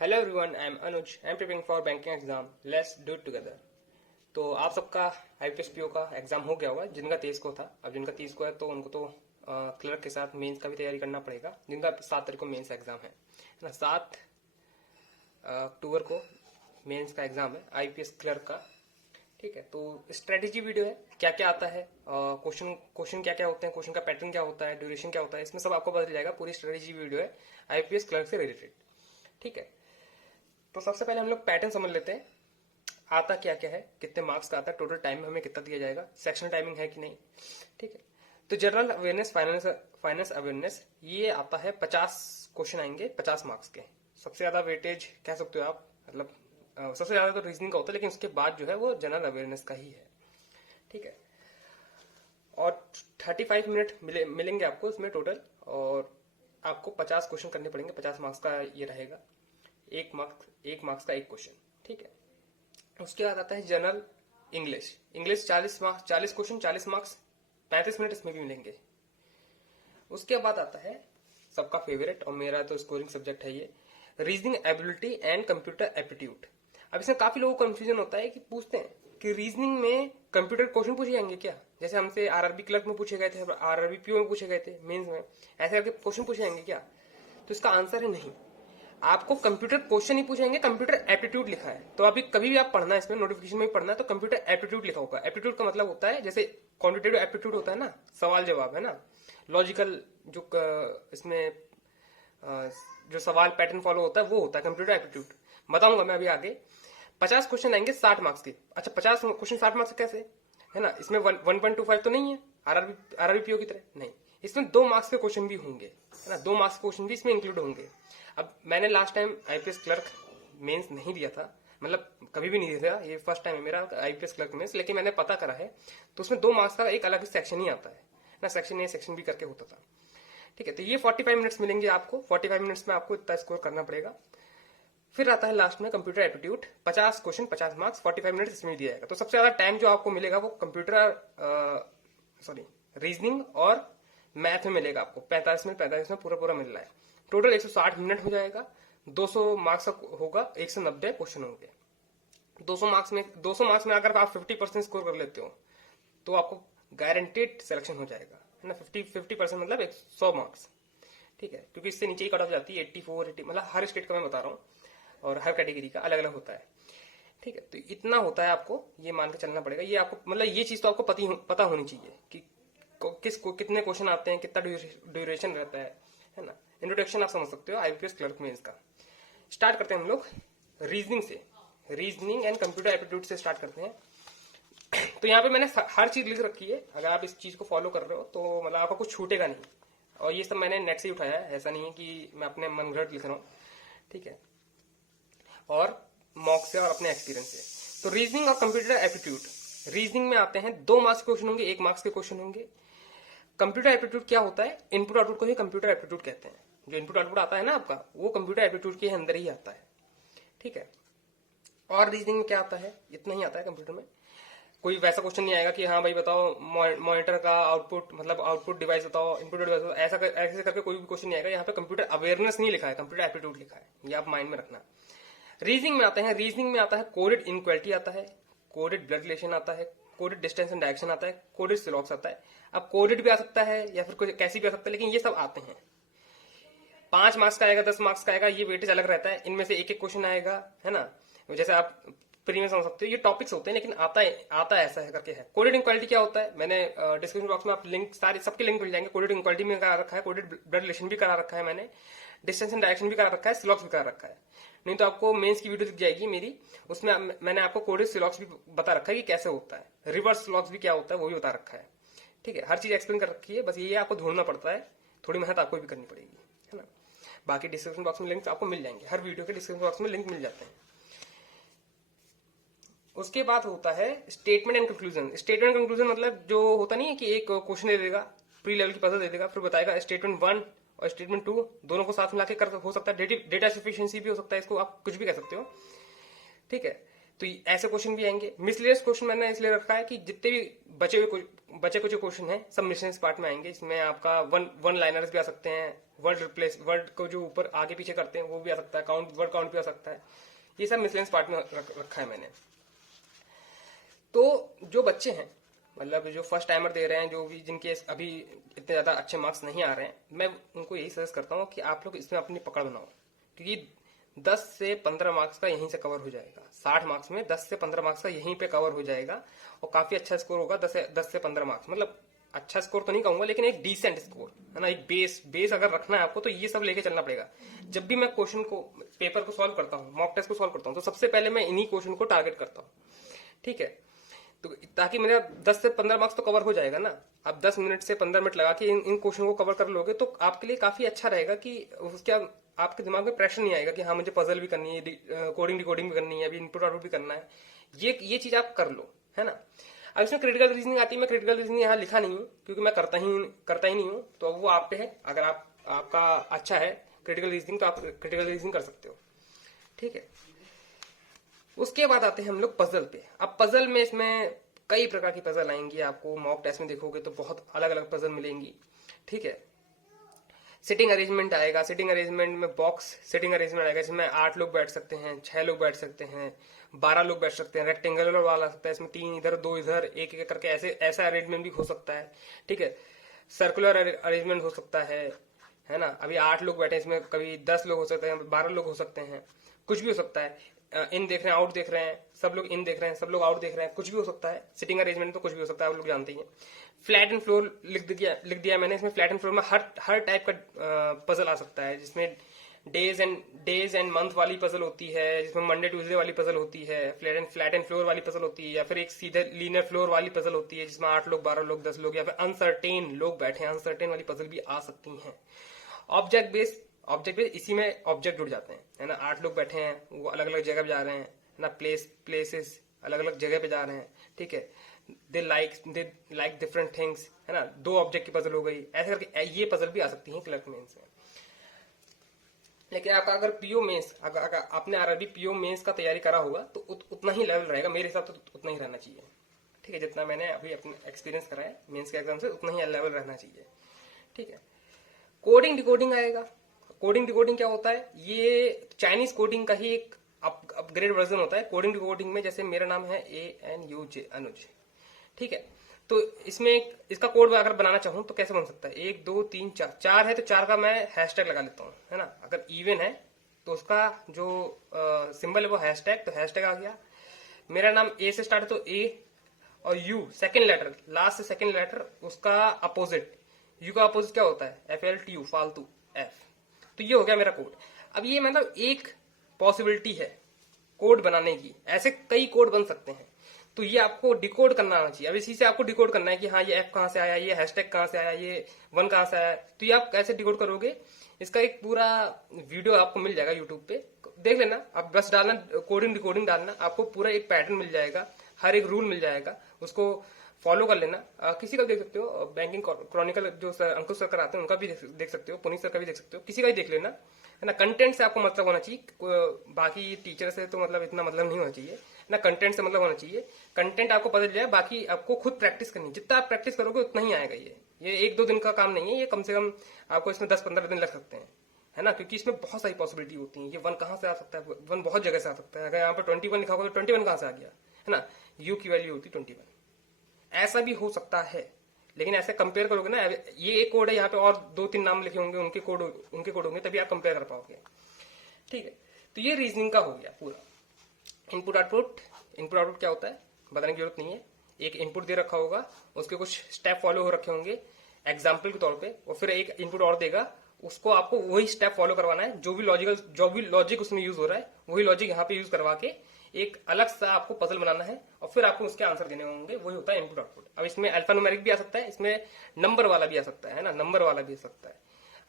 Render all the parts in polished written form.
Hello everyone, I am Anuj. I am preparing for banking exam. Let's do it together. तो आप सबका IPS PO का exam हो गया होगा। जिनका 23 को था, अब जिनका 30 को है तो उनको तो क्लर्क के साथ मेंस का भी तैयारी करना पड़ेगा। जिनका 7 तारीख को मेंस एग्जाम है ना, 7 अक्टूबर को मेंस का एग्जाम है आईपीएस क्लर्क का। ठीक है, तो स्ट्रेटेजी वीडियो है, क्या क्या आता है, क्वेश्चन क्वेश्चन क्या क्या होते हैं, क्वेश्चन का पैटर्न क्या होता है, ड्यूरेशन क्या होता है, इसमें सब आपको पता चल जाएगा। पूरी स्ट्रेटेजी वीडियो है आईपीएस क्लर्क से रिलेटेड। ठीक है, तो सबसे पहले हम लोग पैटर्न समझ लेते हैं। आता क्या क्या है, कितने मार्क्स का आता है, टोटल टाइम हमें कितना दिया जाएगा, सेक्शन टाइमिंग है कि नहीं। ठीक है, तो जनरल अवेयरनेस, फाइनेंस अवेयरनेस, ये आता है 50 क्वेश्चन आएंगे 50 मार्क्स के। सबसे ज्यादा वेटेज कह सकते हो आप, मतलब सबसे ज्यादा तो रीजनिंग का होता है, लेकिन उसके बाद जो है वो जनरल अवेयरनेस का ही है। ठीक है, और 35 मिनट मिलेंगे आपको इसमें टोटल, और आपको 50 क्वेश्चन करने पड़ेंगे। 50 मार्क्स का ये रहेगा, एक मार्क्स का एक क्वेश्चन। ठीक है, उसके बाद आता है general English. English 40 marks, 40 question 40 marks, 35 minute इसमें भी मिलेंगे। उसके बाद आता है सबका फेवरेट, और मेरा तो स्कोरिंग सब्जेक्ट है ये, reasoning ability and computer aptitude. अब इसमें काफी लोगों को कंफ्यूजन होता है कि पूछते हैं कि रीजनिंग में कंप्यूटर क्वेश्चन पूछे जाएंगे क्या, जैसे हमसे आरआरबी क्लर्क में पूछे गए थे, आरआरबी पीओ में पूछे गए थे, मेंस में ऐसे करके क्वेश्चन पूछे जाएंगे क्या। तो इसका आंसर है नहीं। आपको कंप्यूटर क्वेश्चन ही पूछेंगे, कंप्यूटर एप्टीट्यूड लिखा है। तो अभी कभी भी आप पढ़ना है, इसमें नोटिफिकेशन में पढ़ना है तो कंप्यूटर एप्टीट्यूड लिखा होगा। एप्टीट्यूड का मतलब होता है जैसे क्वांटिटेटिव एप्टीट्यूड होता है ना, सवाल जवाब है ना, लॉजिकल जो इसमें जो सवाल पैटर्न फॉलो होता है वो होता है कंप्यूटर एप्टीट्यूड। बताऊंगा मैं अभी आगे। 50 क्वेश्चन आएंगे 60 मार्क्स के। अच्छा, 50 क्वेश्चन 60 मार्क्स कैसे है ना, इसमें 1.25 तो नहीं है आरआरबी पीओ की तरह, नहीं। इसमें 2 मार्क्स के क्वेश्चन भी होंगे, है ना, 2 मार्क्स के क्वेश्चन भी इसमें इंक्लूड होंगे। अब मैंने last time IPS clerk mains नहीं दिया था, मतलब कभी भी नहीं दिया था, ये फर्स्ट टाइम है मेरा आईपीएस क्लर्क मेंस, लेकिन मैंने पता करा है तो उसमें 2 मार्क्स का एक अलग सेक्शन ही आता है ना, सेक्शन ए सेक्शन बी करके होता था। ठीक है, तो ये 45 मिनट्स मिलेंगे आपको। 45 मिनट्स में आपको इतना स्कोर करना पड़ेगा। फिर आता है लास्ट में computer aptitude, 50 question 50 marks, 45 minutes इसमें दिया जाएगा। तो सबसे ज्यादा टाइम जो आपको मिलेगा वो रीजनिंग और मैथ में मिलेगा आपको। 45 में पूरा पूरा मिल रहा है। टोटल 160 मिनट हो जाएगा। 200 मार्क्स का होगा, 190 क्वेश्चन होंगे। 200 मार्क्स में अगर आप 50% स्कोर कर लेते हो तो आपको गारंटेड सिलेक्शन हो जाएगा, है ना। 50% मतलब 100 मार्क्स। ठीक है, क्योंकि इससे नीचे ही कट ऑफ जाती है 84 80, मतलब हर स्टेट का मैं बता रहा हूँ, और हर कैटेगरी का अलग अलग होता है। ठीक है, तो इतना होता है, आपको ये मान के चलना पड़ेगा। ये आपको मतलब ये चीज तो आपको पता होनी चाहिए कि कितने क्वेश्चन आते हैं, कितना ड्यूरेशन रहता है ना। इंट्रोडक्शन आप समझ सकते हो आईपीएस क्लर्क में इसका। स्टार्ट करते हैं हम लोग रीजनिंग से। रीजनिंग एंड कंप्यूटर एप्टीट्यूड से स्टार्ट करते हैं। तो यहाँ पे मैंने हर चीज लिख रखी है, अगर आप इस चीज को फॉलो कर रहे हो तो मतलब आपको कुछ छूटेगा नहीं। और ये सब मैंने नेट से ही उठाया है, ऐसा नहीं है कि मैं अपने मन घड़त लिख रहा हूँ। ठीक है, और मॉक से और अपने एक्सपीरियंस से। तो रीजनिंग और कंप्यूटर एप्टीट्यूड। रीजनिंग में आते हैं 2 मार्क्स के क्वेश्चन होंगे, 1 मार्क्स के क्वेश्चन होंगे। कंप्यूटर एप्टीट्यूड क्या होता है, इनपुट आउटपुट को ही कंप्यूटर एप्टीट्यूड कहते हैं। जो इनपुट आउटपुट आता है ना आपका, वो कंप्यूटर एप्टीट्यूड के अंदर ही आता है। ठीक है, और रीजनिंग में क्या आता है, इतना ही आता है कंप्यूटर में। कोई वैसा क्वेश्चन नहीं आएगा कि हाँ भाई बताओ मॉनिटर का आउटपुट, मतलब आउटपुट डिवाइस बताओ, इनपुट डिवाइस बताओ, ऐसे करके कोई भी क्वेश्चन नहीं आएगा। यहाँ पे कंप्यूटर अवेयरनेस नहीं लिखा है, कंप्यूटर एप्टीट्यूड लिखा है, ये आप माइंड में रखना। रीजनिंग में आते हैं, रीजनिंग में आता है कोडेड इनक्वालिटी आता है, कोडेड ब्लड रिलेशन आता है, कोडेड डिस्टेंस एंड डायरेक्शन आता है, कोडेड सिलॉक्स आता है। अब कोडेड भी आ सकता है या फिर कैसी भी आ सकता है, लेकिन ये सब आते हैं। 5 मार्क्स का आएगा, 10 मार्क्स का आएगा, ये वेटेज अलग रहता है। इनमें से एक एक क्वेश्चन आएगा, है ना। जैसे आप प्री में समझ सकते हो, ये टॉपिक्स होते हैं, लेकिन आता ऐसा है करके है। कोडेड इनक्वालिटी क्या होता है, मैंने डिस्क्रिप्शन बॉक्स में आप लिंक, सारे सबके लिंक मिल जाएंगे। कोडेड इनक्वालिटी में करा रखा है, कोडेड ब्लड रिलेशन भी करा रखा है मैंने, डिस्टेंस एंड डायरेक्शन भी करा रखा है, सिलॉक्स भी करा रखा है। नहीं तो आपको मेंस की वीडियो दिख जाएगी मेरी, उसमें मैंने आपको कोडेड सिलॉक्स भी बता रखा है कि कैसे होता है, रिवर्स सिलॉक्स भी क्या होता है वो भी बता रखा है। ठीक है, हर चीज एक्सप्लेन कर रखी है, बस ये आपको ढूंढना पड़ता है, थोड़ी मेहनत आपको भी करनी पड़ेगी, है ना। बाकी डिस्क्रिप्शन बॉक्स में लिंक आपको मिल जाएंगे, हर वीडियो के डिस्क्रिप्शन बॉक्स में लिंक मिल जाते हैं। उसके बाद होता है statement and conclusion. Statement conclusion मतलब जो होता नहीं है कि एक क्वेश्चन दे देगा, प्री लेवल की पजल दे देगा, फिर बताएगा स्टेटमेंट 1 और स्टेटमेंट 2 दोनों को साथ मिला के कर हो सकता है। डेटा सफिशिएंसी भी हो सकता है, इसको आप कुछ भी कह सकते हो। ठीक है, तो ऐसे क्वेश्चन भी आएंगे। मिसलेनियस क्वेश्चन मैंने इसलिए रखा है कि जितने भी बचे कुछ क्वेश्चन हैं सब मिसलेनियस पार्ट में आएंगे। इसमें आपका वन लाइनर्स भी आ सकते हैं, वर्ड को जो ऊपर आगे पीछे करते हैं वो भी आ सकता है, वर्ड काउंट भी आ सकता है। ये सब मिसलेनियस पार्ट में रखा है मैंने। तो जो बच्चे हैं मतलब जो फर्स्ट टाइमर दे रहे हैं, जो भी जिनके अभी इतने ज्यादा अच्छे मार्क्स नहीं आ रहे हैं, मैं उनको यही सजेस्ट करता हूँ कि आप लोग इसमें अपनी पकड़ बनाओ, क्योंकि 10 से 15 मार्क्स का यहीं से कवर हो जाएगा। 60 मार्क्स में 10 से 15 मार्क्स का यहीं पे कवर हो जाएगा और काफी अच्छा स्कोर होगा। 10 से 15 मार्क्स मतलब अच्छा स्कोर तो नहीं कहूंगा, लेकिन एक डिसेंट स्कोर है ना। एक बेस अगर रखना है आपको तो ये सब लेके चलना पड़ेगा। जब भी मैं क्वेश्चन को पेपर को सॉल्व करता हूँ, मॉक टेस्ट को सॉल्व करता हूँ, तो सबसे पहले मैं इन्हीं क्वेश्चन को टारगेट करता हूँ, ठीक है। तो ताकि मेरा 10 से 15 मार्क्स तो कवर हो जाएगा ना। आप 10 मिनट से 15 मिनट लगा के इन क्वेश्चन को कवर कर लोगे तो आपके लिए काफी अच्छा रहेगा कि उसके आपके दिमाग में प्रेशर नहीं आएगा कि हाँ मुझे पजल भी करनी है, कोडिंग डिकोडिंग भी करनी है, अभी इनपुट आउटपुट भी करना है। ये चीज आप कर लो, है ना। अब इसमें क्रिटिकल रीजनिंग आती है। मैं क्रिटिकल रीजनिंग यहाँ लिखा नहीं हूँ क्योंकि मैं करता ही नहीं हूँ, तो वो आप पे है। अगर आपका अच्छा है क्रिटिकल रीजनिंग तो आप क्रिटिकल रीजनिंग कर सकते हो, ठीक है। उसके बाद आते हैं हम लोग पजल पे। अब पजल में इसमें कई प्रकार की पजल आएंगी, आपको मॉक टेस्ट में देखोगे तो बहुत अलग अलग पजल मिलेंगी, ठीक है। सिटिंग अरेंजमेंट आएगा। सिटिंग अरेंजमेंट में बॉक्स सिटिंग अरेंजमेंट आएगा, इसमें 8 लोग बैठ सकते हैं, 6 लोग बैठ सकते हैं, 12 लोग बैठ सकते हैं। रेक्टेंगुलर वाला सकता है, इसमें 3 इधर 2 इधर, एक एक करके ऐसा अरेंजमेंट भी हो सकता है, ठीक है। सर्कुलर अरेंजमेंट हो सकता है ना। अभी 8 लोग बैठे, इसमें कभी 10 लोग हो सकते हैं, 12 लोग हो सकते हैं, कुछ भी हो सकता है। इन देख रहे हैं, आउट देख रहे हैं, सब लोग इन देख रहे हैं, सब लोग आउट देख रहे हैं, कुछ भी हो सकता है। सिटिंग अरेंजमेंट तो कुछ भी हो सकता है, आप लोग जानते ही हैं। फ्लैट एंड फ्लोर लिख दिया मैंने। इसमें फ्लैट एंड फ्लोर में हर टाइप का पजल आ सकता है, जिसमें डेज एंड मंथ वाली पजल होती है, जिसमें मंडे ट्यूसडे वाली पजल होती है, फ्लैट एंड फ्लोर वाली पजल होती है, या फिर एक सीधे लीनियर फ्लोर वाली पजल होती है जिसमें 8 लोग, 12 लोग, 10 लोग, या फिर अनसर्टेन लोग बैठे हैं, अनसर्टेन वाली पजल भी आ सकती हैं। ऑब्जेक्ट बेस्ड इसी में ऑब्जेक्ट जुड़ जाते हैं, है ना। 8 लोग बैठे हैं, वो अलग अलग जगह पे जा रहे हैं, है ना। प्लेसेस अलग अलग जगह पे जा रहे हैं, ठीक है। दे लाइक डिफरेंट थिंग्स, है ना। 2 ऑब्जेक्ट की पजल हो गई, ऐसे करके ये पजल भी आ सकती है क्लर्क मेंस में। लेकिन आपका अगर पीओ मेंस, अगर आपने आरआरबी पीओ मेंस का तैयारी करा होगा तो उतना ही लेवल रहेगा मेरे हिसाब से, तो उतना ही रहना चाहिए, ठीक है। जितना मैंने अभी अपना एक्सपीरियंस करा है मेंस के एग्जाम से, उतना ही लेवल रहना चाहिए, ठीक है। कोडिंग डिकोडिंग आएगा। कोडिंग डिकोडिंग क्या होता है? ये चाइनीज कोडिंग का ही एक अपग्रेड वर्जन होता है। कोडिंग डिकोडिंग में जैसे मेरा नाम है ANUJ अनुज, ठीक है। तो इसमें इसका कोड अगर बनाना चाहूं तो कैसे बन सकता है? 1 2 3 4, 4 है तो 4 का मैं हैशटैग लगा लेता हूं, है ना। अगर इवन है तो उसका जो सिंबल है वो हैशटैग, तो हैशटैग आ गया। मेरा नाम A से स्टार्ट है तो A, और U सेकेंड लेटर, लास्ट से सेकेंड लेटर उसका अपोजिट, यू का अपोजिट क्या होता है? FLTU फालतू, F। तो ये हो गया मेरा कोड। अब ये मतलब एक पॉसिबिलिटी है कोड बनाने की, ऐसे कई कोड बन सकते हैं। तो ये आपको डिकोड करना आना चाहिए। अब इसी से आपको डिकोड करना है कि हाँ ये F कहां से आया, ये हैशटैग कहां से आया, ये 1 कहां से आया। तो ये आप कैसे डिकोड करोगे, इसका एक पूरा वीडियो आपको मिल जाएगा यूट्यूब पे, देख लेना। आप बस डालना कोडिंग डिकोडिंग डालना, आपको पूरा एक पैटर्न मिल जाएगा, हर एक रूल मिल जाएगा, उसको फॉलो कर लेना। किसी का देख सकते हो, बैंकिंग क्रॉनिकल जो अंकुश सर कराते हैं उनका भी देख सकते हो, पुनीत सर का भी देख सकते हो, किसी का भी देख लेना, है ना। कंटेंट से आपको मतलब होना चाहिए, बाकी टीचर से तो मतलब इतना मतलब नहीं होना चाहिए ना, कंटेंट से मतलब होना चाहिए। कंटेंट आपको पता चल जाए, बाकी आपको खुद प्रैक्टिस करनी है। जितना आप प्रैक्टिस करोगे उतना ही आएगा। ये 1-2 दिन का काम नहीं है, ये कम से कम आपको इसमें 10-15 दिन लग सकते हैं, है ना। क्योंकि इसमें बहुत सारी पॉसिबिलिटी होती है। ये 1 कहां से आ सकता है? 1 बहुत जगह से आ सकता है। अगर यहाँ पे 21 लिखा होगा तो 21 कहां से आ गया, है ना। यू की वैल्यू होती 21, ऐसा भी हो सकता है। लेकिन ऐसे कंपेयर करोगे ना, ये एक कोड है, यहाँ पे और 2-3 नाम लिखे होंगे, उनके कोड होंगे, तभी आप कंपेयर कर पाओगे, ठीक है। तो ये रीजनिंग का हो गया पूरा। इनपुट आउटपुट क्या होता है बताने की जरूरत नहीं है। एक इनपुट दे रखा होगा, उसके कुछ स्टेप फॉलो हो रखे होंगे एग्जाम्पल के तौर पे, और फिर एक इनपुट और देगा, उसको आपको वही स्टेप फॉलो करवाना है। जो भी लॉजिक उसमें यूज हो रहा है वही लॉजिक यहाँ पे यूज करवा के एक अलग सा आपको पजल बनाना है, और फिर आपको उसके आंसर देने होंगे। वही होता है इनपुट आउटपुट। अब इसमें अल्फा न्यूमेरिक भी आ सकता है, इसमें नंबर वाला भी आ सकता है ना, नंबर वाला भी आ सकता है।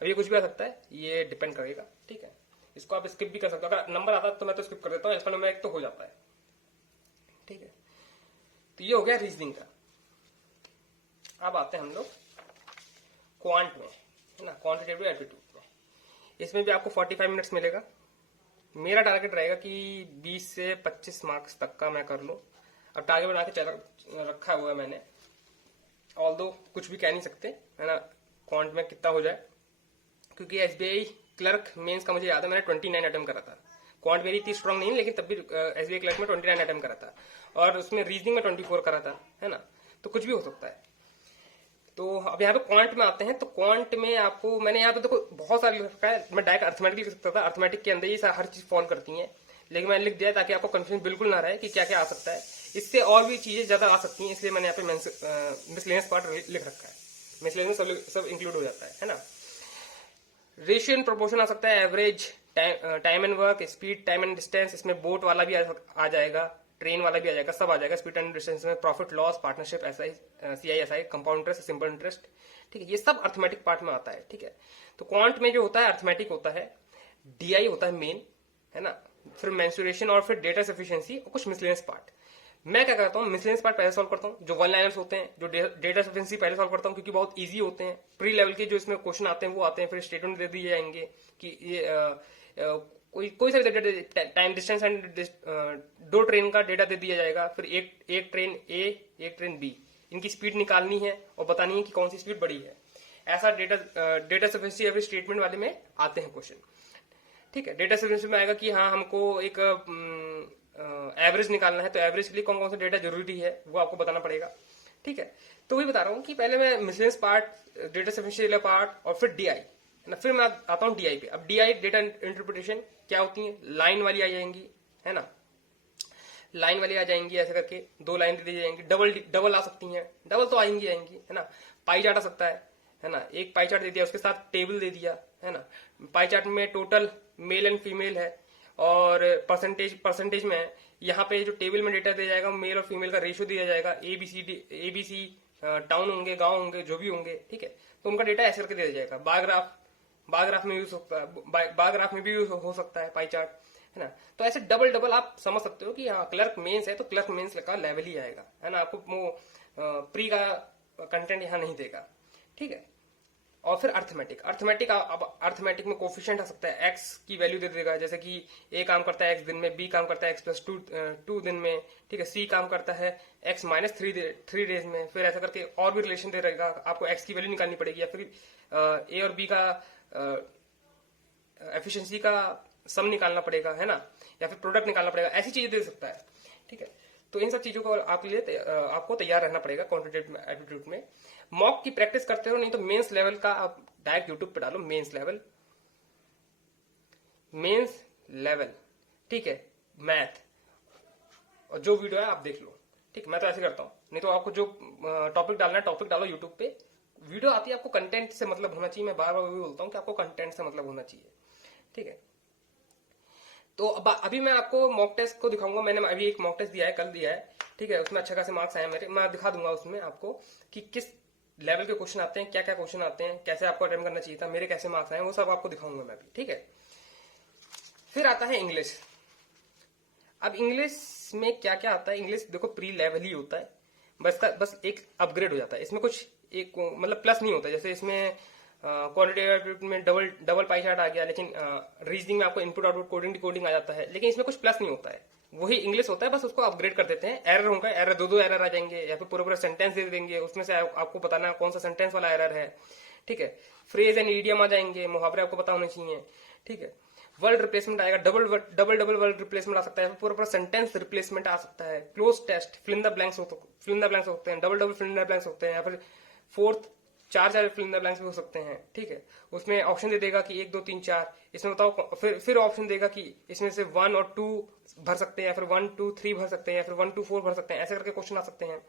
अब ये कुछ भी आ सकता है, ये डिपेंड करेगा, ठीक है। इसको आप स्किप भी कर सकते हो। अगर नंबर आता है तो मैं तो स्किप कर देता हूँ, अल्फा न्यूमेरिक तो हो जाता है, ठीक है। तो ये हो गया रीजनिंग का। अब आते हैं हम लोग क्वांट में, है ना, क्वांटिटेटिव एप्टीट्यूड में। इसमें भी आपको 45 मिनट्स मिलेगा, मेरा टारगेट रहेगा कि 20 से 25 मार्क्स तक का मैं कर लूँ। अब टारगेट बना के रखा हुआ है मैंने, ऑल्दो कुछ भी कह नहीं सकते, है ना, क्वांट में कितना हो जाए, क्योंकि एसबीआई क्लर्क मेंस का मुझे याद है मैंने 29 अटेम्प्ट करा था। क्वांट मेरी इतनी स्ट्रांग नहीं, लेकिन तब भी एसबीआई क्लर्क में 29 अटेम्प्ट करा था, और उसमें रीजनिंग में 24 करा था, है ना, तो कुछ भी हो सकता है। तो अब यहाँ पे क्वांट में आते हैं, तो क्वांट में आपको मैंने यहाँ पे देखो बहुत सारे लिख रखा है, मैं डायरेक्ट अर्थमेटिक लिख सकता था, अर्थमेटिक के अंदर ही हर चीज फॉलो करती है, लेकिन मैंने लिख दिया ताकि आपको कंफ्यूजन बिल्कुल ना रहे कि क्या क्या आ सकता है। इससे और भी चीजें ज्यादा आ सकती हैं, इसलिए मैंने यहाँ पे मिसलेनियस पार्ट लिख रखा है। मिसलेनियस सब इंक्लूड हो जाता है ना। रेशियो एंड प्रोपोर्शन आ सकता है, average, time and work, speed, time and distance, इसमें बोट वाला भी आ जाएगा, ट्रेन वाला भी आ जाएगा, सब आ जाएगा। स्पीड एंड डिस्टेंस में profit loss, partnership, SI, CI SI, compound interest, simple interest, ठीक है, ये सब अर्थमेटिक पार्ट में आता है, ठीक है। तो क्वांट में जो होता है अर्थमेटिक होता है, डीआई होता है मेन, है ना, फिर मेंसुरेशन और फिर डेटा सफिशिएंसी और कुछ मिसलेनियस पार्ट। मैं क्या करता हूँ, मिसलेनियस पार्ट पहले सॉल्व करता हूँ, जो वन लाइनर्स होते हैं, जो डेटा सफिशिएंसी पहले सॉल्व करता हूँ, क्योंकि बहुत इजी होते हैं। प्री लेवल के जो इसमें क्वेश्चन आते हैं वो आते हैं, फिर स्टेटमेंट दे दिए जाएंगे कि ये कोई सा टाइम डिस्टेंस एंड दो ट्रेन का डेटा दे दिया जाएगा, फिर एक ट्रेन ए, एक ट्रेन बी, इनकी स्पीड निकालनी है और बतानी है कि कौन सी स्पीड बड़ी है। ऐसा डेटा सफिशिएंसी या फिर स्टेटमेंट वाले में आते हैं क्वेश्चन, ठीक है। डेटा सफिशिएंसी में आएगा कि हाँ हमको एक एवरेज निकालना है, तो एवरेज के लिए कौन कौन सा डेटा जरूरी है वो आपको बताना पड़ेगा, ठीक है। तो वही बता रहा हूँ कि पहले मैं miscellaneous part, data sufficiency part और फिर डीआई, ना, फिर मैं आता हूँ डीआई पे। अब डीआई डेटा इंटरप्रिटेशन क्या होती है, लाइन वाली आ जाएंगी, है ना, लाइन वाली आ जाएंगी, ऐसे करके दो लाइन दे दी जाएंगी, डबल आ सकती हैं, डबल तो आएंगी, है ना। पाई चार्ट आ सकता है ना, एक पाई चार्ट दे दिया, उसके साथ टेबल दे दिया, है ना। पाई चार्ट में टोटल मेल एंड फीमेल है, और परसेंटेज में है। यहाँ पे जो टेबल में डेटा दिया जाएगा, मेल और फीमेल का रेशियो दिया जाएगा, एबीसी टाउन होंगे, गांव होंगे, जो भी होंगे, ठीक है, तो उनका डेटा ऐसे करके दिया जाएगा। बारग्राफ में यूज होता है, बारग्राफ में भी यूज हो सकता है पाई चार्ट, है ना। तो ऐसे डबल आप समझ सकते हो कि हाँ क्लर्क मेंस है तो क्लर्क मेंस का लेवल ही आएगा, है ना, आपको वो प्री का कंटेंट यहाँ नहीं देगा, ठीक है। और फिर अर्थमेटिक अब अर्थमेटिक में कोफिशिएंट आ सकता है, एक्स की वैल्यू दे देगा, जैसे कि ए काम करता है एक्स दिन में, बी काम करता है एक्स प्लस टू दिन में, ठीक है, सी काम करता है एक्स माइनस थ्री डेज में, फिर ऐसा करके और भी रिलेशन दे रहेगा, आपको एक्स की वैल्यू निकालनी पड़ेगी, या फिर ए और बी का एफिशिएंसी का सम निकालना पड़ेगा, है ना, या फिर प्रोडक्ट निकालना पड़ेगा, ऐसी चीजें दे सकता है, ठीक है। तो इन सब चीजों को आपके लिए आपको तैयार रहना पड़ेगा क्वांटिटेटिव एप्टीट्यूड में। मॉक की प्रैक्टिस करते हो, नहीं तो मेंस लेवल का आप डायरेक्ट यूट्यूब पे डालो, मेंस लेवल, ठीक है, मैथ, और जो वीडियो है आप देख लो, ठीक। मैं तो ऐसे करता हूँ, नहीं तो आपको जो टॉपिक डालना है टॉपिक डालो यूट्यूब पे, वीडियो आती है, आपको कंटेंट से मतलब होना चाहिए। मैं बार बार भी बोलता हूँ कि आपको कंटेंट से मतलब होना चाहिए, ठीक है। तो अभी मैं आपको मॉक टेस्ट को दिखाऊंगा, मैंने अभी एक मॉक टेस्ट दिया है, कल दिया है, ठीक है, उसमें अच्छे खासे मार्क्स आए मेरे, मैं दिखा दूंगा उसमें आपको कि किस लेवल के क्वेश्चन आते हैं, क्या क्या क्वेश्चन आते हैं, कैसे आपको अटेम्प्ट करना चाहिए था, मेरे कैसे मार्क्स आए, वो सब आपको दिखाऊंगा मैं भी, ठीक है। फिर आता है इंग्लिश। अब इंग्लिश में क्या क्या आता है, इंग्लिश देखो प्री लेवल ही होता है, बस एक अपग्रेड हो जाता है, इसमें कुछ एक मतलब प्लस नहीं होता। जैसे इसमें क्वांटिटेटिव में डबल पाई चार्ट आ गया, लेकिन रीजनिंग में आपको इनपुट आउटपुट कोडिंग डिकोडिंग आ जाता है, लेकिन इसमें कुछ प्लस नहीं होता है, वही इंग्लिश होता है, बस उसको अपग्रेड कर देते हैं। एरर होगा, एरर दो एरर आ जाएंगे, या फिर पूरा सेंटेंस दे देंगे, उसमें से आपको बताना कौन सा सेंटेंस वाला एरर है, ठीक है। फ्रेज एंड ईडियम आ जाएंगे, मुहावरे आपको पता होने चाहिए, ठीक है। वर्ड रिप्लेसमेंट आएगा, डबल वर्ड रिप्लेसमेंट आ सकता है, पूरा सेंटेंस रिप्लेसमेंट आ सकता है। Cloze test, fill in the blanks होते हैं, double fill in the blanks होते हैं, या फिर फोर्थ चार फिल इन द ब्लैंक्स भी हो सकते हैं, ठीक है। उसमें ऑप्शन दे देगा कि 1 2 3 4, इसमें बताओ, फिर ऑप्शन देगा कि इसमें से 1 और 2 भर सकते हैं, या फिर 1 2 3 भर सकते हैं, या फिर 1 2 4 भर सकते हैं, ऐसे करके क्वेश्चन आ सकते हैं।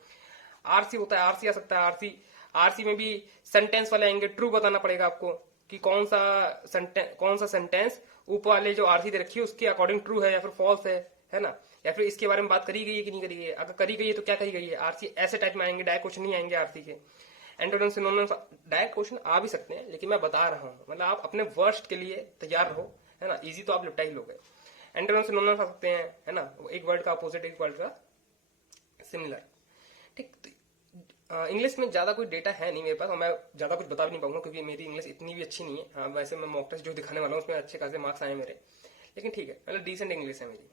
आरसी होता है, आरसी आ सकता है, आरसी में भी सेंटेंस वाले आएंगे, ट्रू बताना पड़ेगा आपको कि कौन सा सेंटेंस ऊपर वाले जो आरसी दे रखी है उसके अकॉर्डिंग ट्रू है या फिर फॉल्स है ना, या फिर इसके बारे में बात करी गई है कि नहीं करी गई है, अगर करी गई है तो क्या करी गई है। आरसी ऐसे टाइप में आएंगे, डायरेक्ट क्वेश्चन नहीं आएंगे आरसी के। एंटोनिम्स सिनोनिम्स डायरेक्ट क्वेश्चन आ भी सकते हैं, लेकिन मैं बता रहा हूँ, मतलब आप अपने वर्स्ट के लिए तैयार रहो, है ना, इजी तो आप लिपटा ही लोगे। एंटोनिम्स सिनोनिम्स आ सकते हैं, है ना, एक वर्ड का अपोजिट एक वर्ड का सिमिलर, ठीक। इंग्लिश में ज्यादा कोई डेटा है नहीं मेरे पास, और मैं ज्यादा कुछ बता भी नहीं पाऊंगा क्योंकि मेरी इंग्लिश इतनी भी अच्छी नहीं है। हाँ, वैसे मैं मॉक टेस्ट जो दिखाने वाला हूँ उसमें अच्छे खासे मार्क्स आए मेरे, लेकिन ठीक है, मतलब डिसेंट इंग्लिश है मेरी।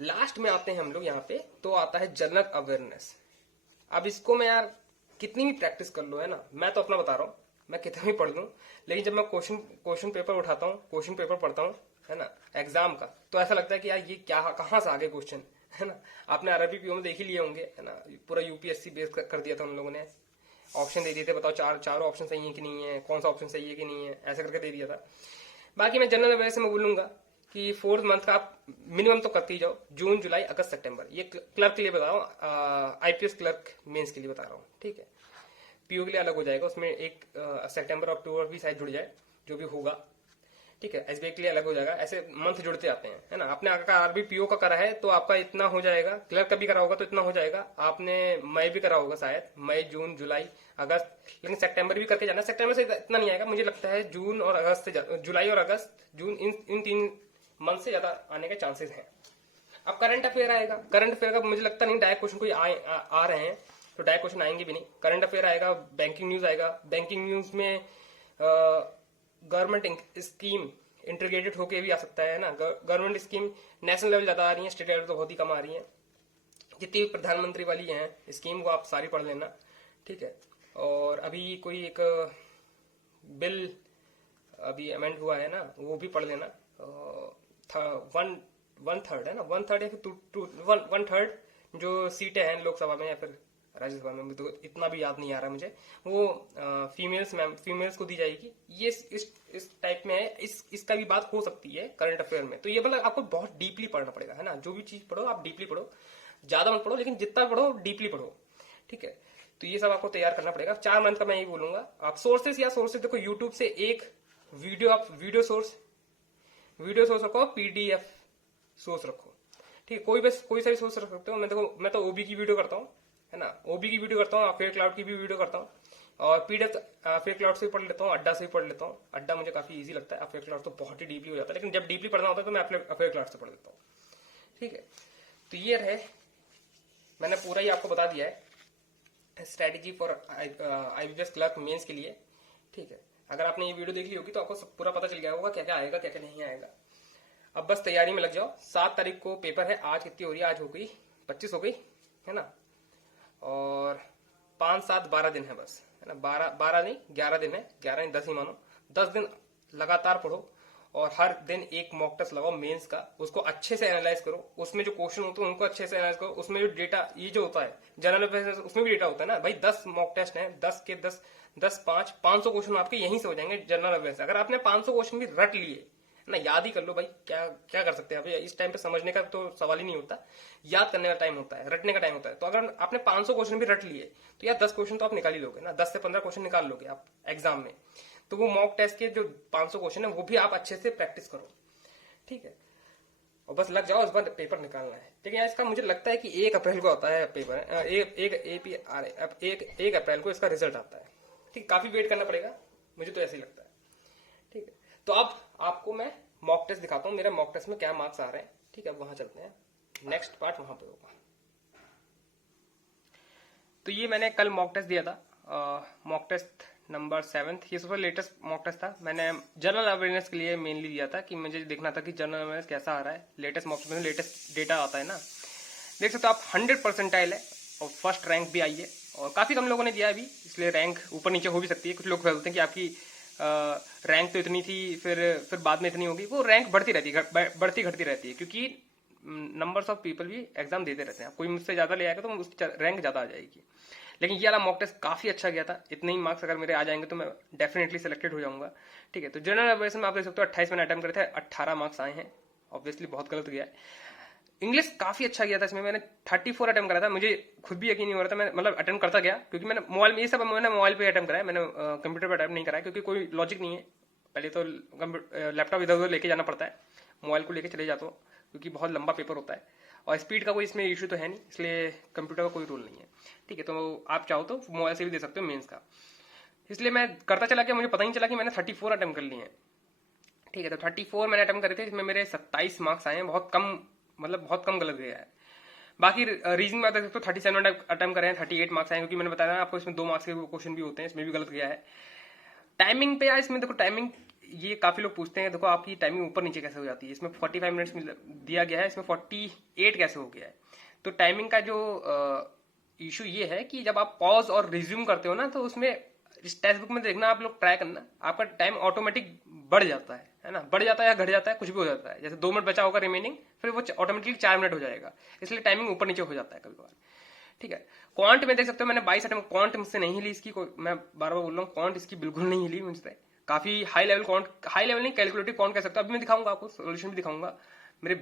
लास्ट में आते हैं हम लोग यहाँ पे, तो आता है जनरल अवेयरनेस। अब इसको मैं यार कितनी भी प्रैक्टिस कर लो, है ना, मैं तो अपना बता रहा हूँ, मैं कितना भी पढ़ लूँ, लेकिन जब मैं क्वेश्चन पेपर उठाता हूँ, क्वेश्चन पेपर पढ़ता हूँ, है ना, एग्जाम का, तो ऐसा लगता है कि यार ये क्या, कहाँ से आगे क्वेश्चन, है ना। आपने आरआरबी में देख ही लिए होंगे, है ना, पूरा यूपीएससी बेस कर दिया था उन लोगों ने। ऑप्शन दे दिए थे, बताओ चारों ऑप्शन सही है कि नहीं है, कौन सा ऑप्शन सही है कि नहीं है, ऐसा करके दे दिया था। बाकी मैं जनरल अवेयरनेस में बोलूंगा कि 4th मंथ का आप मिनिमम तो करते ही जाओ, जून जुलाई अगस्त सितंबर। ये क्लर्क के लिए बता रहा हूँ, आईपीएस क्लर्क मेंस के लिए बता रहा हूँ, ठीक है। पीओ के लिए अलग हो जाएगा, उसमें एक सितंबर अक्टूबर भी शायद जुड़ जाए, जो भी होगा, ठीक है। एसबीआई के लिए अलग हो जाएगा, ऐसे मंथ जुड़ते जाते हैं, है ना। आपने अगर आरबी पीओ का करा है तो आपका इतना हो जाएगा, क्लर्क का भी करा होगा तो इतना हो जाएगा। आपने मई भी करा होगा शायद, मई जून जुलाई अगस्त, लेकिन सितंबर भी करके जाना। सितंबर से इतना नहीं आएगा, मुझे लगता है जून और अगस्त से, जुलाई और अगस्त जून, इन 3 मंथ से ज्यादा आने के चांसेस हैं। अब करंट अफेयर आएगा, करंट अफेयर का मुझे लगता नहीं डायरेक्ट क्वेश्चन कोई आ रहे हैं, तो डायरेक्ट क्वेश्चन आएंगे भी नहीं। करंट अफेयर आएगा, बैंकिंग न्यूज आएगा। बैंकिंग न्यूज में गवर्नमेंट स्कीम इंटीग्रेटेड होके भी आ सकता है ना। गवर्नमेंट स्कीम नेशनल लेवल ज्यादा आ रही है, स्टेट लेवल तो बहुत ही कम आ रही है। जितनी भी प्रधानमंत्री वाली हैं स्कीम को आप सारी पढ़ लेना, ठीक है। और अभी कोई एक बिल अभी अमेंड हुआ है ना, वो भी पढ़ लेना। 1/3 है ना, 1/3 या फिर 1/3 जो सीटें हैं लोकसभा में या फिर राज्यसभा में, तो इतना भी याद नहीं आ रहा मुझे, वो फीमेल्स को दी जाएगी। ये इस टाइप में है। इसका भी बात हो सकती है करंट अफेयर में। तो ये मतलब आपको बहुत डीपली पढ़ना पड़ेगा, है ना। जो भी चीज पढ़ो आप डीपली पढ़ो, ज्यादा मत पढ़ो, लेकिन जितना पढ़ो डीपली पढ़ो, ठीक है। तो ये सब आपको तैयार करना पड़ेगा। 4 मंथ का मैं यही बोलूंगा। आप सोर्सेस देखो, यूट्यूब से एक वीडियो सोर्स रखो, पीडीएफ सोर्स रखो, ठीक है। कोई सा भी सोर्स रख सकते हो। मैं तो ओबी की वीडियो करता हूँ, है ना, ओबी की वीडियो करता हूँ, अफेयर क्लाउड की भी वीडियो करता हूँ, और पीडीएफ अफेयर क्लाउड से भी पढ़ लेता हूँ, अड्डा से भी पढ़ लेता हूँ। अड्डा मुझे काफी इजी लगता है, अफेयर क्लाउड तो बहुत ही डीपली हो जाता है, लेकिन जब डीपली पढ़ना होता है तो मैं अफेयर क्लाउड से पढ़ लेता हूँ, ठीक है। तो ये रहे, मैंने पूरा ही आपको बता दिया है strategy for IBPS clerk mains के लिए, ठीक है। अगर आपने ये वीडियो देख ली होगी तो आपको पूरा पता चल गया होगा क्या क्या आएगा, क्या क्या नहीं आएगा। अब बस तैयारी में लग जाओ। 7 तारीख को पेपर है। आज कितनी हो रही है? आज हो गई 25 हो गई, है ना। और 5, 7, 12 दिन है बस, है ना। 12 नहीं 11 दिन है, 11 नहीं 10 ही मानो। 10 दिन लगातार पढ़ो और हर दिन एक मॉक टेस्ट लगाओ मेंस का। उसको अच्छे से एनालाइज करो, उसमें जो क्वेश्चन होते हैं उनको अच्छे से एनालाइज करो। उसमें जो डेटा ये जो होता है जनरल अवेयरनेस, उसमें भी डेटा होता है ना भाई। 10 मॉक टेस्ट है, 10 के 10 10 5 500 क्वेश्चन आपके यहीं से हो जाएंगे जनरल अवेयरनेस। अगर आपने 500 क्वेश्चन भी रट लिए ना, याद ही कर लो भाई, क्या क्या कर सकते हैं अभी इस टाइम पे। समझने का तो सवाल ही नहीं होता, याद करने का टाइम होता है, रटने का टाइम होता है। तो अगर आपने 500 क्वेश्चन भी रट लिए तो यार 10 क्वेश्चन तो आप निकाल ही लोगे ना, 10 से 15 क्वेश्चन निकाल लोगे आप एग्जाम में। तो वो मॉक टेस्ट के जो 500 क्वेश्चन है वो भी आप अच्छे से प्रैक्टिस करो, ठीक है। और बस लग जाओ, इस बार पेपर निकालना है। लेकिन इसका मुझे लगता है कि 1 अप्रैल को आता है पेपर, 1 अप्रैल को इसका रिजल्ट आता है, ठीक। काफी वेट करना पड़ेगा, मुझे तो ऐसे ही लगता है, ठीक है। तो अब आपको मैं मॉक टेस्ट दिखाता हूँ, मेरे मॉक टेस्ट में क्या मार्क्स आ रहे हैं, ठीक है। अब वहां चलते हैं, नेक्स्ट पार्ट वहां पे होगा। तो ये मैंने कल मॉक टेस्ट दिया था, मॉक टेस्ट नंबर 7। ये सबसे लेटेस्ट मॉक टेस्ट था। मैंने जनरल अवेयरनेस के लिए मेनली दिया था कि मुझे देखना था कि जनरल अवेयरनेस कैसा आ रहा है। लेटेस्ट मॉक टेस्ट में लेटेस्ट डेटा आता है ना, देख सकते हो आप। 100 परसेंटाइल है और फर्स्ट रैंक भी आई है, और काफी कम लोगों ने दिया अभी, इसलिए रैंक ऊपर नीचे हो भी सकती है। कुछ लोग बोलते हैं कि आपकी रैंक तो इतनी थी, फिर बाद में इतनी होगी। वो रैंक बढ़ती रहती है, बढ़ती घटती रहती है, क्योंकि नंबर्स ऑफ पीपल भी एग्जाम देते रहते हैं। कोई मुझसे ज्यादा ले आएगा तो उसकी रैंक ज्यादा आ जाएगी। लेकिन ये वाला मॉक टेस्ट काफी अच्छा गया था। इतने ही मार्क्स अगर मेरे आ जाएंगे तो मैं डेफिनेटली सिलेक्टेड हो जाऊंगा, ठीक है। तो जनरल अवेयरनेस में आप देख सकते हो 28 मैंने अटेम्प्ट करे थे, 18 मार्क्स आए हैं। ऑब्वियसली बहुत गलत गया है। इंग्लिश काफी अच्छा गया था, इसमें मैंने 34 अटेम्प्ट करा था। मुझे खुद भी यकीन नहीं हो रहा था, मैं मतलब अटेम्प्ट करता गया, क्योंकि मैंने मोबाइल में ये सब मैंने मोबाइल पे अटेम्प्ट करा है, मैंने कंप्यूटर पे अटेम्प्ट नहीं करा है, क्योंकि कोई लॉजिक नहीं है। पहले तो लैपटॉप इधर उधर लेके जाना पड़ता है, मोबाइल को लेके चले जाता हूँ, क्योंकि बहुत लंबा पेपर होता है और स्पीड का कोई इसमें इशू तो है नहीं, इसलिए कंप्यूटर का कोई रोल नहीं है, ठीक है। तो आप चाहो तो मोबाइल से भी दे सकते हो मेंस का। इसलिए मैं करता चला गया, मुझे पता ही नहीं चला कि मैंने 34 अटेम्प्ट कर लिए हैं, ठीक है। तो 34 मैंने अटेम्प्ट करे थे, इसमें मेरे 27 मार्क्स आए हैं। बहुत कम, मतलब बहुत कम गलत गया है। बाकी रीजनिंग में देख सकते हो 37 अटेम्प्ट करे हैं, 38 मार्क्स आए, क्योंकि मैंने बताया ना आपको इसमें 2 मार्क्स के क्वेश्चन भी होते हैं, इसमें भी गलत गया है। टाइमिंग पे यार, इसमें देखो टाइमिंग ये काफी लोग पूछते हैं, देखो आपकी टाइमिंग ऊपर नीचे कैसे हो जाती है, इसमें 45 मिनट्स दिया गया है, इसमें 48 कैसे हो गया है। तो टाइमिंग का जो इशू ये है कि जब आप पॉज और रिज्यूम करते हो ना, तो उसमें इस टेक्स्ट बुक में देखना, आप लोग ट्राई करना, आपका टाइम ऑटोमेटिक बढ़ जाता है ना, बढ़ जाता है या घट जाता है, कुछ भी हो जाता है। जैसे 2 मिनट बचा होगा रिमेनिंग, फिर वो ऑटोमेटिकली 4 मिनट हो जाएगा, इसलिए टाइमिंग ऊपर नीचे हो जाता है कभी कभार। ठीक है, क्वांट में देख सकते हो मैंने 22 अटेम्प्ट, क्वांट मुझसे नहीं ली इसकी, मैं बार बार बोल रहा हूँ, क्वांट इसकी बिल्कुल नहीं ली मुझसे। काफी high level quant, high level नहीं, कैलकुलेटिव क्वांट कह सकते हो। अभी मैं दिखाऊंगा आपको, सोल्यूशन भी दिखाऊंगा। मेरे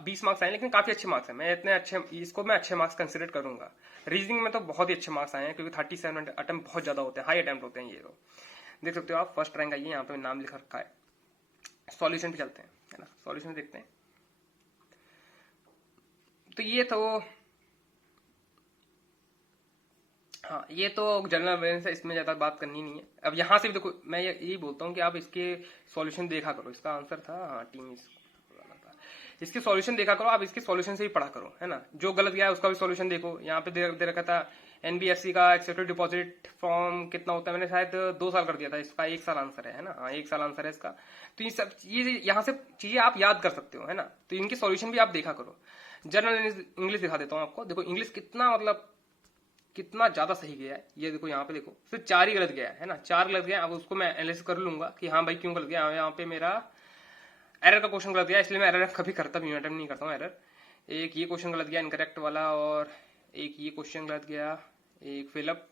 20 मार्क्स आए, लेकिन काफी अच्छे मार्क्स हैं, मैं इतने अच्छे, इसको मैं अच्छे मार्क्स कंसिडर करूंगा। रीजनिंग में तो बहुत ही अच्छे मार्क्स आए हैं, क्योंकि 37 अटेम्प्ट बहुत ज्यादा होते हैं, हाई अटेम्प्ट होते हैं ये। तो देख सकते हो आप, फर्स्ट रैंक आई है, यहाँ पे नाम लिखा रखा है। सॉल्यूशन पे चलते हैं, है ना, सॉल्यूशन देखते हैं। तो ये तो हाँ, ये तो जनरल अवेयरनेस है, इसमें ज्यादा बात करनी नहीं है। अब यहाँ से भी देखो, मैं यही बोलता हूँ कि आप इसके सॉल्यूशन देखा करो। इसका आंसर था, हाँ, टीम इसके सॉल्यूशन देखा करो, आप इसके सॉल्यूशन से ही पढ़ा करो, है ना। जो गलत गया है उसका भी सॉल्यूशन देखो। यहाँ पे दे रखा था एनबीएफसी का एक्सेप्टेड डिपॉजिट फॉर्म कितना होता है, मैंने शायद 2 साल कर दिया था, इसका 1 साल आंसर है ना। हाँ, 1 साल आंसर है इसका। तो ये सब ये यहाँ से चीजें आप याद कर सकते हो, है ना। तो इनके सॉल्यूशन भी आप देखा करो। जनरल इंग्लिश दिखा देता हूँ आपको। देखो इंग्लिश कितना, मतलब कितना ज्यादा सही गया है। ये देखो, यहाँ पे देखो, सिर्फ 4 ही गलत गया है ना, 4 गलत गया। अब उसको मैं एनालिसिस कर लूंगा कि हाँ भाई क्यों गलत गया। यहाँ पे मेरा एरर का क्वेश्चन गलत गया, इसलिए मैं एरर कभी करता भी अटेम्प्ट नहीं करता हूँ एरर। एक ये क्वेश्चन गलत गया इनकरेक्ट वाला, और एक ये क्वेश्चन गलत गया, एक फिलअप,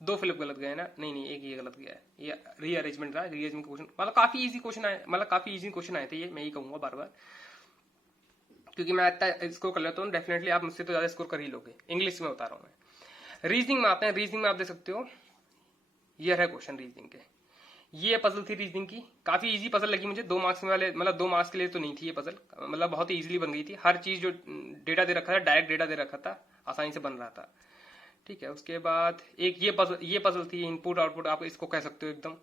2 फिलअप गलत गए ना, नहीं एक ये गलत गया है, ये रीअरेंजमेंट रहा। रीअरेंजमेंट क्वेश्चन मतलब काफी इजी क्वेश्चन आए, मतलब काफी इजी क्वेश्चन आए थे ये, मैं ही कहूंगा बार बार, क्योंकि मैं इतना स्कोर कर लेता हूँ। डेफिनेटली आप मुझसे तो ज्यादा स्कोर कर ही लोगे। इंग्लिश में बता रहा हूँ मैं। रीजनिंग में आते हैं। रीजनिंग में आप देख सकते हो, ये है क्वेश्चन रीजनिंग के। ये पजल थी रीजनिंग की, काफी इजी पजल लगी मुझे। 2 मार्क्स वाले, मतलब 2 मार्क्स के लिए तो नहीं थी ये पजल, मतलब बहुत ही इजीली बन गई थी। हर चीज जो डेटा दे रखा था, डायरेक्ट डेटा दे रखा था, आसानी से बन रहा था। ठीक है, उसके बाद एक ये पजल थी, इनपुट आउटपुट आप इसको कह सकते हो एकदम,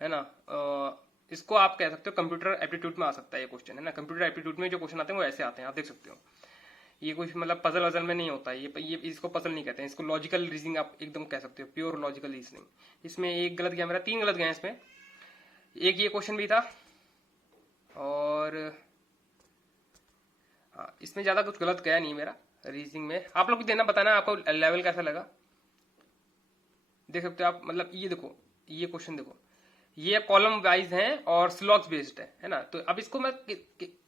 है ना। इसको आप कह सकते हो कंप्यूटर एप्टीट्यूड में आ सकता है ये क्वेश्चन, है ना। कंप्यूटर एप्टीट्यूड में जो क्वेश्चन आते हैं वो ऐसे आते हैं, आप देख सकते हो। ये कुछ मतलब पजल वजल में नहीं होता है ये इसको पजल नहीं कहते हैं, इसको लॉजिकल रीजनिंग आप एकदम कह सकते हो, प्योर लॉजिकल रीजनिंग। इसमें एक गलत गया मेरा, 3 गलत गए इसमें। एक ये क्वेश्चन भी था, और हाँ, इसमें ज्यादा कुछ गलत गया नहीं मेरा रीजनिंग में। आप लोग भी देना, बताना आपको लेवल कैसा लगा। देख सकते हो आप, मतलब ये देखो, ये क्वेश्चन देखो, ये कॉलम वाइज है और स्लॉग्स बेस्ड है ना। तो अब इसको मैं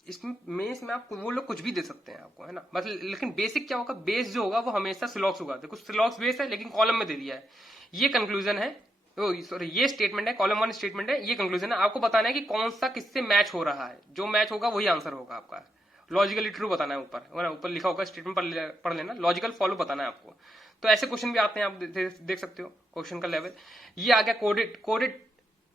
इसमें मेंस में आपको वो लोग कुछ भी दे सकते हैं आपको, है ना। मतलब लेकिन बेसिक क्या होगा, बेस जो होगा वो हमेशा स्लॉग्स होगा। देखो स्लॉग्स बेस है, लेकिन कॉलम में दे दिया है। ये कंक्लूजन है, सॉरी ये स्टेटमेंट है, कॉलम 1 स्टेटमेंट है, ये कंक्लूजन है। आपको बताना है कि कौन सा किससे मैच हो रहा है, जो मैच होगा वही आंसर होगा आपका। लॉजिकली ट्रू बताना है, ऊपर लिखा होगा स्टेटमेंट पढ़ लेना, लॉजिकल फॉलो बताना है आपको। तो ऐसे क्वेश्चन भी आते हैं, आप देख सकते हो क्वेश्चन का लेवल। ये आ गया coded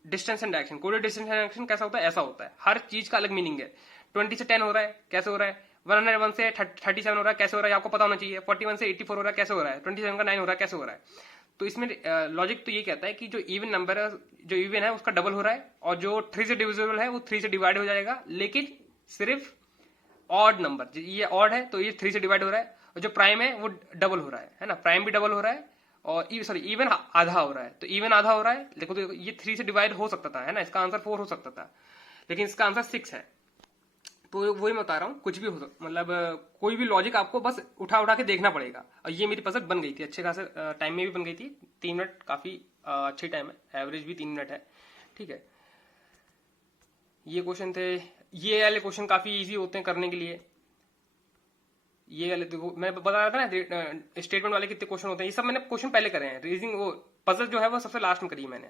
distance and direction. Coded distance and direction कैसा होता है, ऐसा होता है, हर चीज का अलग मीनिंग है। 20 से 10 हो रहा है, कैसे हो रहा है। 101 से 37 हो रहा है, कैसे हो रहा है, आपको पता होना चाहिए। 41 से 84 हो रहा है, कैसे हो रहा है। 27 का 9 हो रहा है, कैसे हो रहा है। तो इसमें लॉजिक तो ये कहता है कि जो इवन नंबर है, जो इवन है उसका डबल हो रहा है, और जो 3 से डिविजिबल है वो 3 से डिवाइड हो जाएगा। लेकिन सिर्फ ऑड नंबर, ये ऑड है तो ये 3 से डिवाइड हो रहा है, और जो प्राइम है वो डबल हो रहा है ना। प्राइम भी डबल हो रहा है, और सॉरी इवन आधा हो रहा है। तो इवन आधा हो रहा है, देखो तो ये 3 से डिवाइड हो सकता था, है ना। इसका आंसर 4 हो सकता था, लेकिन इसका आंसर 6 है। तो वही मैं बता रहा हूँ, कुछ भी हो सकता, मतलब कोई भी लॉजिक आपको बस उठा के देखना पड़ेगा। और ये मेरी पजल बन गई थी अच्छे खासे टाइम में भी बन गई थी। 3 मिनट काफी अच्छी टाइम है, एवरेज भी 3 मिनट है। ठीक है, ये क्वेश्चन थे। ये वाले क्वेश्चन काफी इजी होते हैं करने के लिए। ये वाले देखो, मैं बता रहा था ना स्टेटमेंट वाले कितने क्वेश्चन होते हैं, ये सब मैंने क्वेश्चन पहले करे हैं। रीजनिंग वो पजल जो है वो सबसे लास्ट में करी मैंने।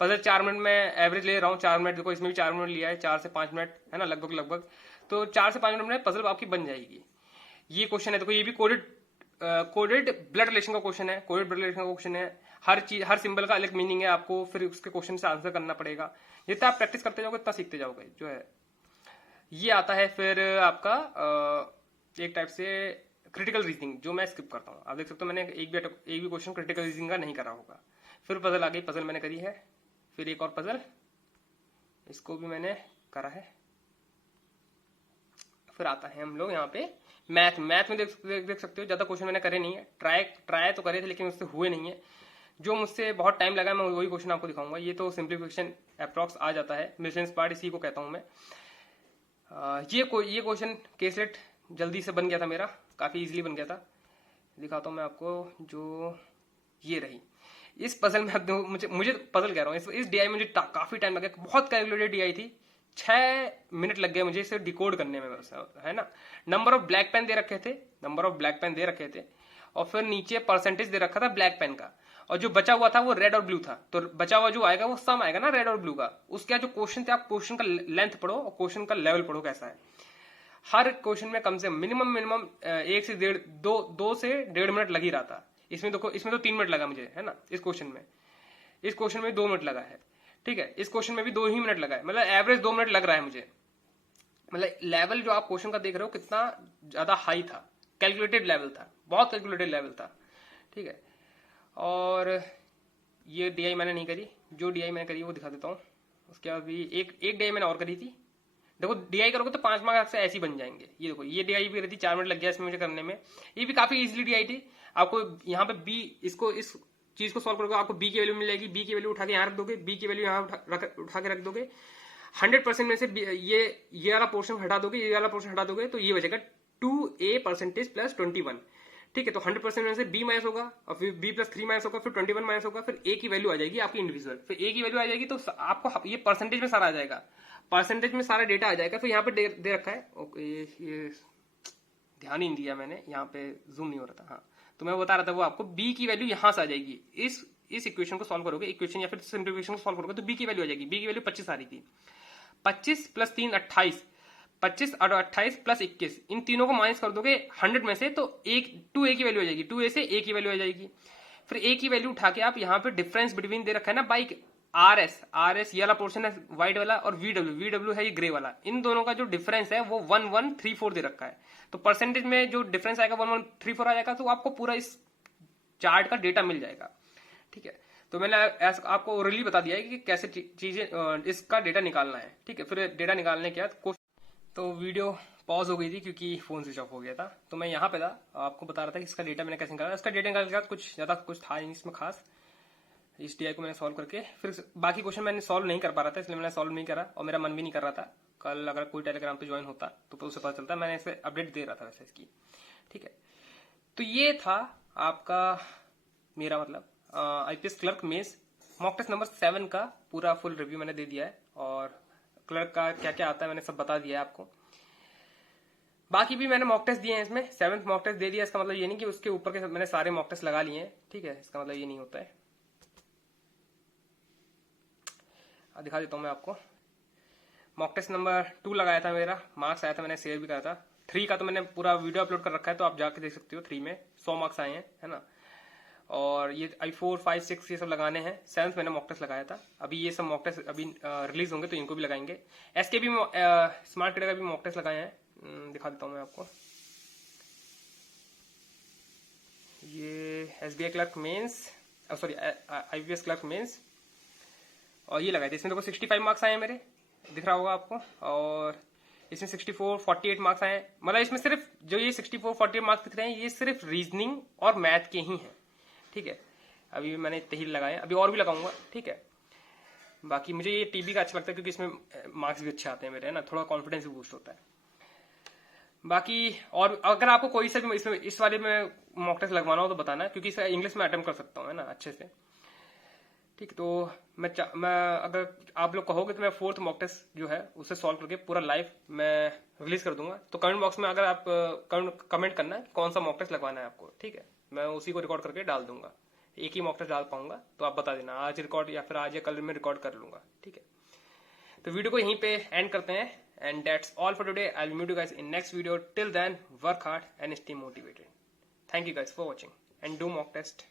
पजल 4 मिनट में एवरेज ले रहा हूँ, 4 मिनट, देखो इसमें भी 4 मिनट लिया है, 4 से 5 मिनट, है ना, लगभग। तो 4 से 5 मिनट में पजल आपकी बन जाएगी। ये क्वेश्चन है, देखो ये भी कोडेड ब्लड रिलेशन का क्वेश्चन है। कोडेड ब्लड रिलेशन का क्वेश्चन है, हर चीज, हर सिंबल का अलग मीनिंग है, आपको फिर उसके क्वेश्चन से आंसर करना पड़ेगा। जितना आप प्रैक्टिस करते जाओगे इतना सीखते जाओगे जो है। ये आता है फिर आपका एक टाइप से क्रिटिकल रीजनिंग, जो मैं स्किप करता हूँ। आप देख सकते हो मैंने एक भी क्वेश्चन क्रिटिकल रीजनिंग का नहीं करा होगा। फिर पजल आ गई, पजल मैंने करी है। फिर एक और पजल, इसको भी मैंने करा है। फिर आता है हम लोग यहाँ पे मैथ में देख सकते हो, ज्यादा क्वेश्चन मैंने करे नहीं है। ट्राई तो करे थे, लेकिन उससे हुए नहीं है। जो मुझसे बहुत टाइम लगा मैं वही क्वेश्चन आपको दिखाऊंगा। ये तो सिंप्लीफिकेशन अप्रॉक्स आ जाता है, मिसलेनियस पार्ट इसी को कहता हूं मैं। ये क्वेश्चन केसलेट जल्दी से बन गया था मेरा, काफी इजीली बन गया था। दिखाता हूं मैं आपको, जो ये रही इस पजल में। अब मुझे पजल कह रहा हूँ, इस डीआई में मुझे काफी टाइम लगा, बहुत कैलकुलेटेड डीआई थी। 6 मिनट लग गए मुझे इसे डिकोड करने में, है ना। नंबर ऑफ ब्लैक पेन दे रखे थे, और फिर नीचे परसेंटेज दे रखा था ब्लैक पेन का, और जो बचा हुआ था वो रेड और ब्लू था। तो बचा हुआ जो आएगा वो सम आएगा ना, रेड और ब्लू का। उसके जो क्वेश्चन थे, आप क्वेश्चन का लेंथ पढ़ो और क्वेश्चन का लेवल पढ़ो कैसा है। हर क्वेश्चन में कम से मिनिमम 1 से 2 से 1.5 मिनट लग ही रहा था। इसमें तो 3 मिनट लगा मुझे, है ना। इस क्वेश्चन में 2 मिनट लगा है, ठीक है। इस क्वेश्चन में भी 2 ही मिनट लगा है, मतलब एवरेज 2 मिनट लग रहा है मुझे। मतलब लेवल जो आप क्वेश्चन का देख रहे हो कितना ज्यादा हाई था, कैलकुलेटेड लेवल था, बहुत कैलकुलेटेड लेवल था, ठीक है। और ये डीआई मैंने नहीं करी, जो डीआई मैंने करी वो दिखा देता हूँ। उसके बाद भी एक डीआई मैंने और करी थी। देखो डीआई करोगे तो 5 मार्क्स से ऐसे ही बन जाएंगे। ये देखो, ये डीआई भी करी थी, 4 मिनट लग गया इसमें मुझे करने में। ये भी काफी इजीली डीआई थी। आपको यहाँ पे बी, इस चीज को सॉल्व करोगे आपको बी की वैल्यू मिल जाएगी। बी की वैल्यू उठा के यहाँ रख दोगे, बी की वैल्यू यहाँ उठा के रख दोगे। 100% में से ये वाला पोर्शन हटा दोगे, ये वाला पोर्शन हटा दोगे, तो ये बचेगा 2a परसेंटेज प्लस 21, ठीक है। तो 100% में से b माइनस होगा, और फिर b प्लस 3 माइनस होगा, फिर 21 माइनस होगा, फिर a की वैल्यू आ जाएगी आपकी इंडिविजुअल। फिर a की वैल्यू आ जाएगी तो आपको ये परसेंटेज में सारा आ जाएगा, परसेंटेज में सारा डेटा आ जाएगा। फिर यहाँ पे दे रखा है, ओके, ये ध्यान ही नहीं दिया मैंने, यहाँ पे जूम नहीं हो रहा था। हाँ, तो मैं बता रहा था वो आपको b की वैल्यू यहां से आ जाएगी। इस इक्वेशन को सॉल्व करोगे, इक्वेशन या फिर सिंप्लीफिकेशन को सॉल्व करोगे तो b की वैल्यू आ जाएगी। b की वैल्यू 25 आ रही थी, 25 प्लस 3 28, 25 और 28 प्लस 21, इन तीनों को माइनस कर दोगे 100 में से, तो 2a की वैल्यू आ जाएगी, 2a से a की वैल्यू आ जाएगी। फिर a की वैल्यू उठा के आप यहाँ पे डिफरेंस बिटवीन दे रखा है ना बाइक, RS ये वाला पोर्शन है व्हाइट वाला, और VW है ये ग्रे वाला, इन दोनों का जो डिफरेंस है वो 1134 दे रखा है। तो परसेंटेज में जो डिफरेंस आएगा 1134 आ जाएगा, तो आपको पूरा इस चार्ट का डेटा मिल जाएगा, ठीक है। तो मैंने आपको ओरली बता दिया है कि कैसे चीजें इसका डेटा निकालना है, ठीक है। फिर डेटा निकालने के बाद तो वीडियो पॉज हो गई थी क्योंकि फोन स्विच ऑफ हो गया था। तो मैं यहाँ पे था, आपको बता रहा था कि इसका डेटा मैंने कैसे निकाला। इसका डेटा निकालने के बाद कुछ ज्यादा कुछ था नहीं इसमें खास। इस डीआई को मैंने सॉल्व करके फिर बाकी क्वेश्चन मैंने सॉल्व नहीं कर पा रहा था, इसलिए मैंने सॉल्व नहीं करा, और मेरा मन भी नहीं कर रहा था। कल अगर कोई टेलीग्राम पे ज्वाइन होता तो उसे पता चलता, मैंने इसे अपडेट दे रहा था वैसे इसकी, ठीक है। तो ये था आपका मेरा मतलब IPS clerk mains mock test number 7 का पूरा फुल रिव्यू मैंने दे दिया है, और क्लर्क का क्या क्या आता है मैंने सब बता दिया है आपको। बाकी भी मैंने मॉक टेस्ट दिए हैं इसमें, 7th मॉक टेस्ट दे दिया। इसका मतलब ये नहीं कि उसके ऊपर के मैंने सारे मॉक टेस्ट लगा लिए हैं, ठीक है, इसका मतलब ये नहीं होता है। दिखा देता हूं मैं आपको। मॉक टेस्ट नंबर 2 लगाया था, मेरा मार्क्स आया था, मैंने शेयर भी करा था। 3 का तो मैंने पूरा वीडियो अपलोड कर रखा है, तो आप जाके देख सकते हो। 3 में 100 मार्क्स आए हैं, है ना। और ये I4, 5, 6 ये सब लगाने हैं। 7th मैंने मॉक टेस्ट लगाया था। अभी ये सब मॉक टेस्ट अभी रिलीज होंगे तो इनको भी लगाएंगे। एसके भी स्मार्ट क्रेड का भी मॉक टेस्ट लगाए हैं, दिखा देता हूँ मैं आपको। ये SBI clerk mains, sorry IPS clerk mains, और ये लगाए थे। इसमें देखो 65 मार्क्स आए हैं मेरे, दिख रहा होगा आपको। और इसमें 64, 48 मार्क्स आए हैं। मतलब इसमें सिर्फ जो ये 64, 48 मार्क्स दिख रहे हैं, ये सिर्फ रीजनिंग और मैथ के ही हैं, ठीक है। अभी मैंने इतने ही लगाए, अभी और भी लगाऊंगा, ठीक है। बाकी मुझे ये टीबी का अच्छा लगता है क्योंकि इसमें मार्क्स भी अच्छे आते हैं मेरे, है ना, थोड़ा कॉन्फिडेंस भी बूस्ट होता है। बाकी और अगर आपको कोई सा भी इसमें इस वाले में मॉक टेस्ट लगवाना हो तो बताना, क्योंकि इसे इंग्लिश में अटेम्प्ट कर सकता हूँ, है ना, अच्छे से, ठीक। तो मैं अगर आप लोग कहोगे तो मैं 4th मॉक टेस्ट जो है उसे सॉल्व करके पूरा लाइव मैं रिलीज कर दूंगा। तो कमेंट बॉक्स में अगर आप कमेंट करना है कौन सा मॉक टेस्ट लगवाना है आपको, ठीक है, मैं उसी को रिकॉर्ड करके डाल दूंगा। एक ही मॉक टेस्ट डाल पाऊंगा, तो आप बता देना, आज रिकॉर्ड या फिर आज या कल में रिकॉर्ड कर लूंगा, ठीक है। तो वीडियो को यहीं पे एंड करते हैं, and that's all for today. I will meet you guys in next video. Till then work hard and stay motivated. Thank you guys for watching and do mock test.